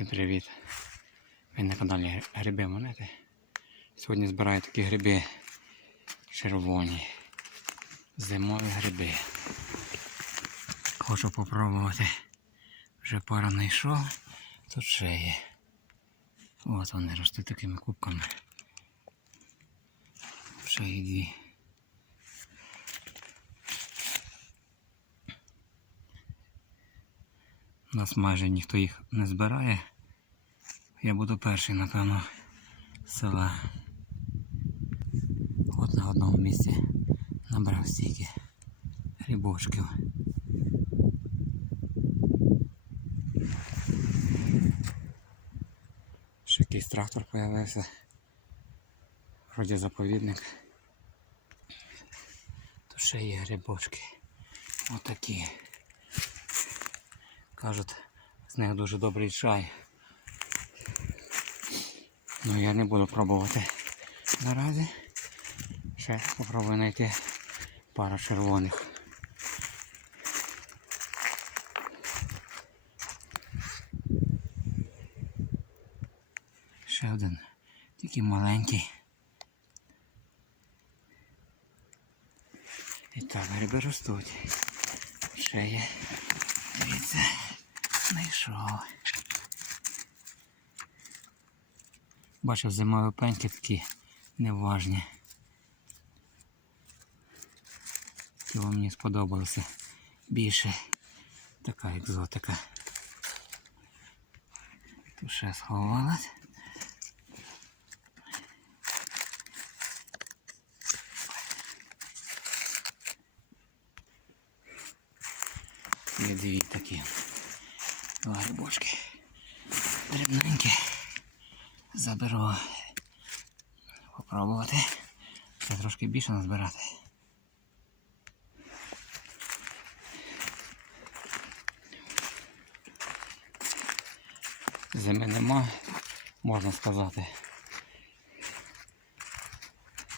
Всім привіт! Ви на каналі Гриби Монети. Сьогодні збираю такі гриби червоні. Зимові гриби. Хочу попробувати. Вже пара знайшов. Тут ще є. От вони ростуть такими кубками. Ще є дві. У нас майже ніхто їх не збирає. Я буду перший, напевно, села. От на одному місці набрав стільки грибочків. Ще якийсь трактор з'явився. Вроді заповідник. Тут ще є грибочки. Отакі. Кажуть, з них дуже добрий чай. Ну я не буду пробувати наразі. Ще попробую знайти пару червоних. Ще один такий маленький. І так, гриби ростуть. Ще є. Дивіться, знайшов. Бачив зимові пеньки такі неважні. Цього мені сподобалося більше така екзотика. Тут ще сховалась. Є дві такі. Грибочки. Дрібненькі. Заберу. Попробувати. Це трошки більше назбирати. Зими нема, можна сказати.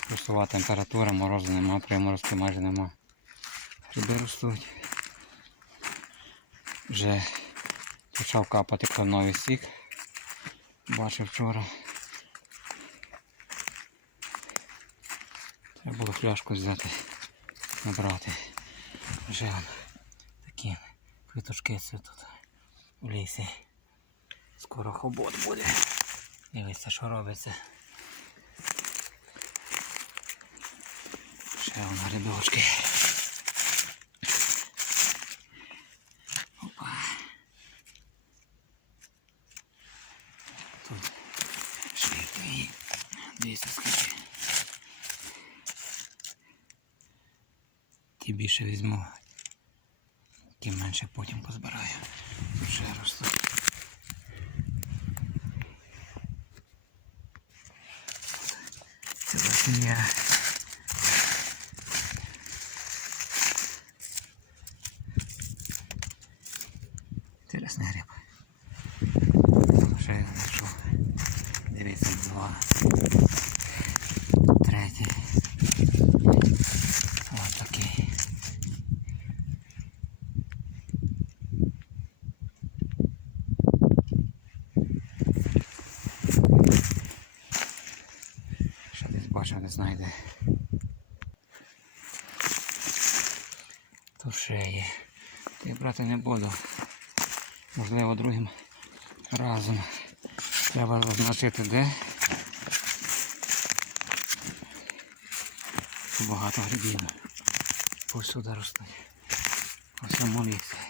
Плюсова температура, морозу нема, приморозки майже нема. Гриби ростуть. Вже почав капати кленовий сік. Бачив вчора. Треба було фляжку взяти, набрати. Вже он, такі квіточки цвітуть у лісі. Скоро хобот буде. Дивіться, що робиться. Ще вон грибочки. Опа. Тут ще дві. Дивіться, скільки. Ті більше візьму. Ті менше потім позбираю. Тут ще ростуть. Це сім'я. Гриб. Ще я знайшов. Дивіться, два. Третій. Ось такий. Ще не знайде. Тут ще є. Я брати не буду. Можливо, другим разом. Треба зазначити де. Багато грибів. Повсюди ростуть. По всьому лісі.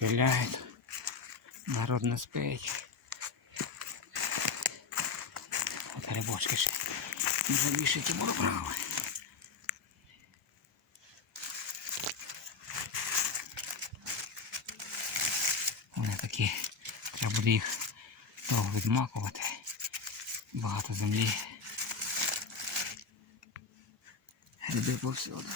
Що. Народ не спить. От грибочки ще. Більше було право. Вони такі. Треба буде їх довго відмакувати. Багато землі. Гриби повсюди.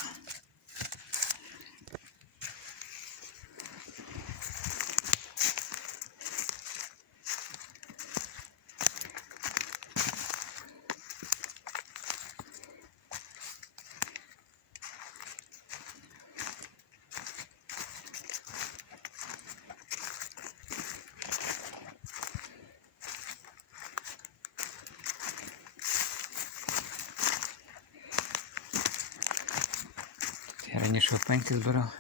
Вийшов пеньки збирав.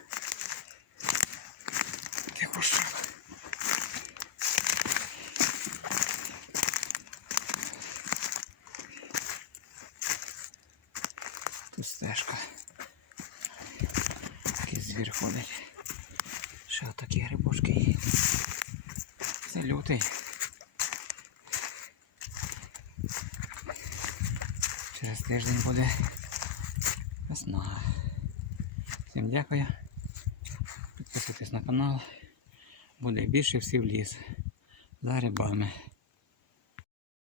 Тут стежка. Такий звір ходить. Ще отакі грибочки є. Це лютий. Через тиждень буде весна. Всім дякую. Підписуйтесь на канал. Буде більше всі в ліс. За грибами.